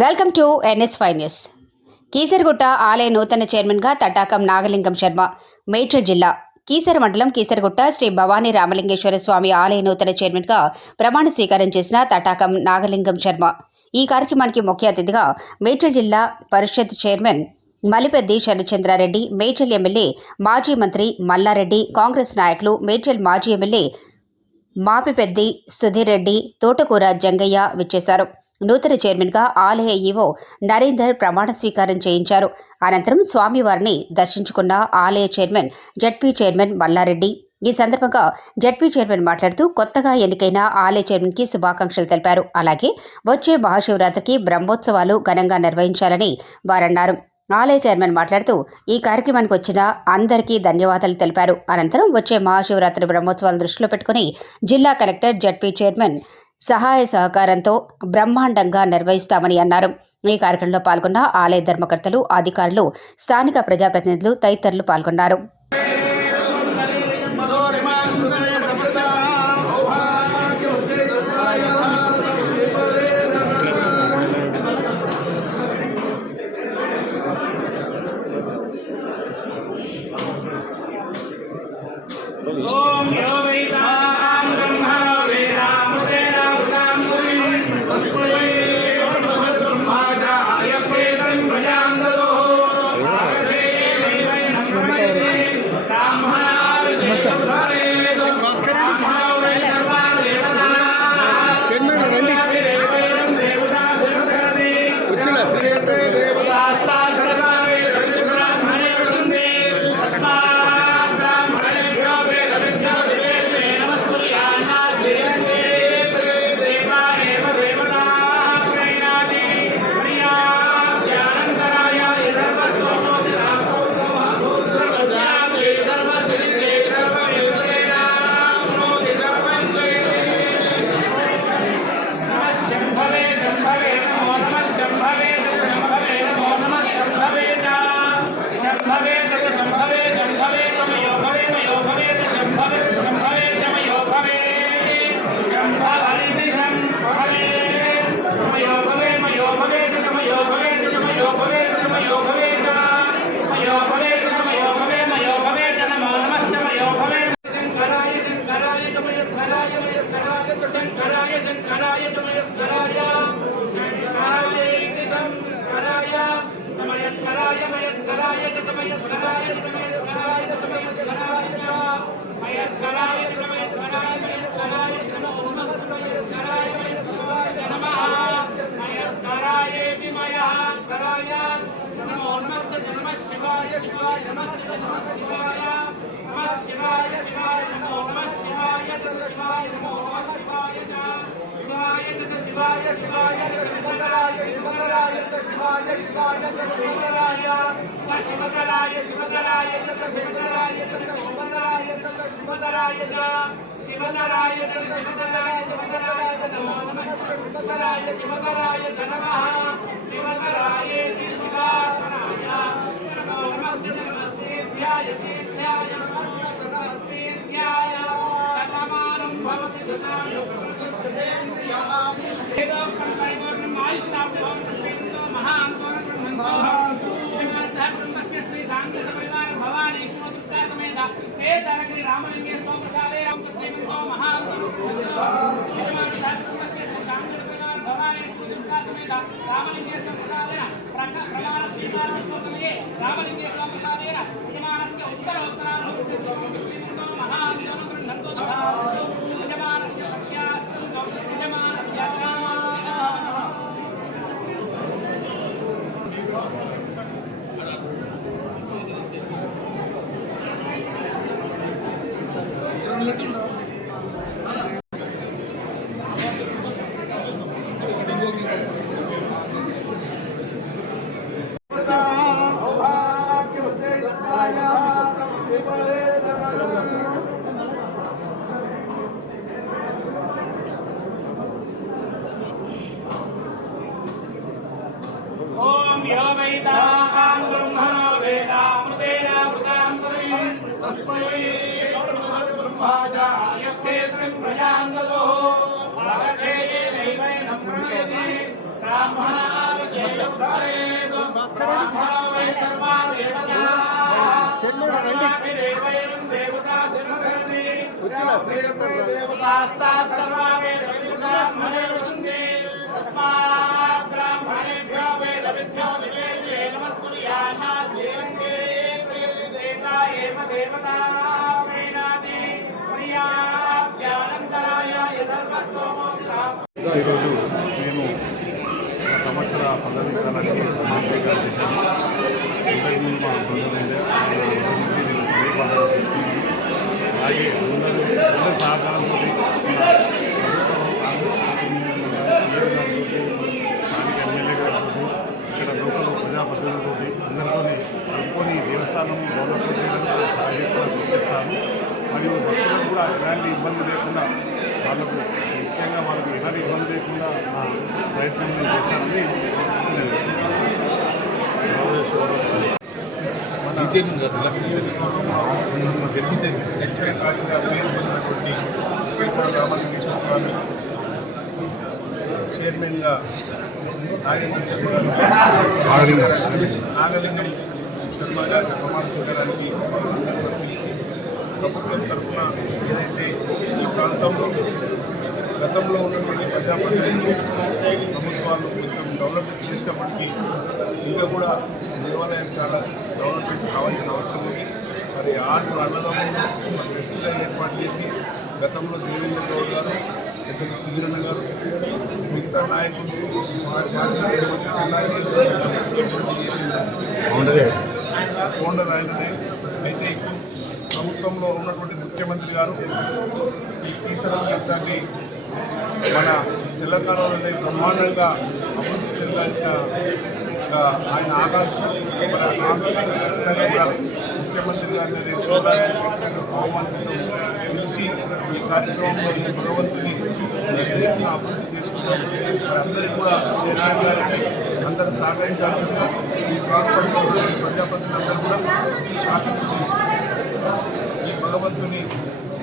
Welcome to NS5 news. Keesaragutta ఆలయ నూతన చైర్మన్గా తటాకం నాగలింగం శర్మ. మేడ్చల్ జిల్లా కీసర మండలం కీసరగుట్ట శ్రీ భవానీ రామలింగేశ్వర స్వామి ఆలయ నూతన చైర్మన్గా ప్రమాణ స్వీకారం చేసిన తటాకం నాగలింగం శర్మ. ఈ కార్యక్రమానికి ముఖ్య అతిథిగా మేడ్చల్ జిల్లా పరిషత్ చైర్మన్ మలిపెద్ది శరత్చంద్రారెడ్డి, మేడ్చల్ ఎమ్మెల్యే మాజీ మంత్రి మల్లారెడ్డి, కాంగ్రెస్ నాయకులు, మేడ్చల్ మాజీ ఎమ్మెల్యే మాపిపెద్ది సుధీర్ రెడ్డి, తోటకూర జంగయ్య విచ్చేశారు. నూతన చైర్మన్గా ఆలయ ఈవో నరేందర్ ప్రమాణ స్వీకారం చేయించారు. అనంతరం స్వామివారిని దర్శించుకున్న ఆలయ చైర్మన్, జడ్పీ చైర్మన్ మల్లారెడ్డి. ఈ సందర్భంగా జడ్పీ చైర్మన్ మాట్లాడుతూ కొత్తగా ఎన్నికైన ఆలయ చైర్మన్కి శుభాకాంక్షలు తెలిపారు. అలాగే వచ్చే మహాశివరాత్రికి బ్రహ్మోత్సవాలు ఘనంగా నిర్వహించాలని వారన్నారు. ఆలయ చైర్మన్ మాట్లాడుతూ ఈ కార్యక్రమానికి వచ్చిన అందరికీ ధన్యవాదాలు తెలిపారు. అనంతరం వచ్చే మహాశివరాత్రి బ్రహ్మోత్సవాలు దృష్టిలో పెట్టుకుని జిల్లా కలెక్టర్, జడ్పీ చైర్మన్ సహాయ సహకారంతో బ్రహ్మాండంగా నిర్వహిస్తామని అన్నారు. ఈ కార్యక్రమంలో పాల్గొన్న ఆలయ ధర్మకర్తలు, అధికారులు, స్థానిక ప్రజాప్రతినిధులు తదితరులు పాల్గొన్నారు. ब्राह्मणा ఈరోజు మేము సంవత్సర పదవి కాలానికి ప్రమాణస్వీకారం చేశాము. ఇంతకుముందు మా సొంత అలాగే అందరి సహకారంతో స్థానిక ఎమ్మెల్యే గారితో ఇక్కడ లోకల్ ప్రజాప్రతినిధులతో అందరితో కలుపుకొని దేవస్థానం డెవలప్మెంట్ చేయడానికి సహాయకులు కృషిస్తాను. మరియు భక్తులకు కూడా ఎలాంటి ఇబ్బంది లేకుండా వాళ్ళకు ముఖ్యంగా వాళ్ళకి ఎలాంటి ఇబ్బంది లేకుండా నా ప్రయత్నం నేను చేస్తానని కాశీగా పేరు పొందినటువంటి కేసీఆర్ రామలింగేశ్వర స్వామి చైర్మన్గా నాగలింగడి శర్మ గారి ప్రమాణ స్వీకారానికి ప్రభుత్వం తరఫున ఏదైతే ఈ ప్రాంతంలో గతంలో ఉన్నటువంటి ప్రజాప్రతినిధులు ప్రభుత్వాలు కొంచెం డెవలప్మెంట్ చేసినప్పటికీ ఇంకా కూడా దేవాలయం చాలా డెవలప్మెంట్ కావాల్సిన అవసరం ఉంది. మరి ఆరు అన్నదమ్ములు ఫెస్టివల్ ఏర్పాటు చేసి గతంలో దేవేంద్ర గౌడ్ గారు, పెద్దలు సుధీరన్న గారు, మిగతా నాయకులు కోండర్ ఆయననే. అయితే ప్రభుత్వంలో ఉన్నటువంటి ముఖ్యమంత్రి గారు ఈ కీసర యుద్ధాన్ని మన తెలంగాణలోనే బ్రహ్మాండంగా అభివృద్ధి చెందాల్సిన ఆయన ఆకాంక్ష ఖచ్చితంగా ముఖ్యమంత్రి గారిని రేపు ఆహ్వానిస్తూ పిలిచి ఈ కార్యక్రమంలో ఈ భగవంతుని అభివృద్ధి చేసుకుంటాం. అందరికీ కూడా చైర్మన్ గారికి అందరూ సహకరించాల్సిందిగా ఈ ప్రాంతంలో ప్రజాప్రతినిధులందరూ కూడా సహకరించి ఈ భగవంతుని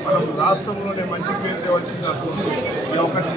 మనం రాష్ట్రంలోనే మంచి పేరు తేవలసిందిగా ఈ అవకాశం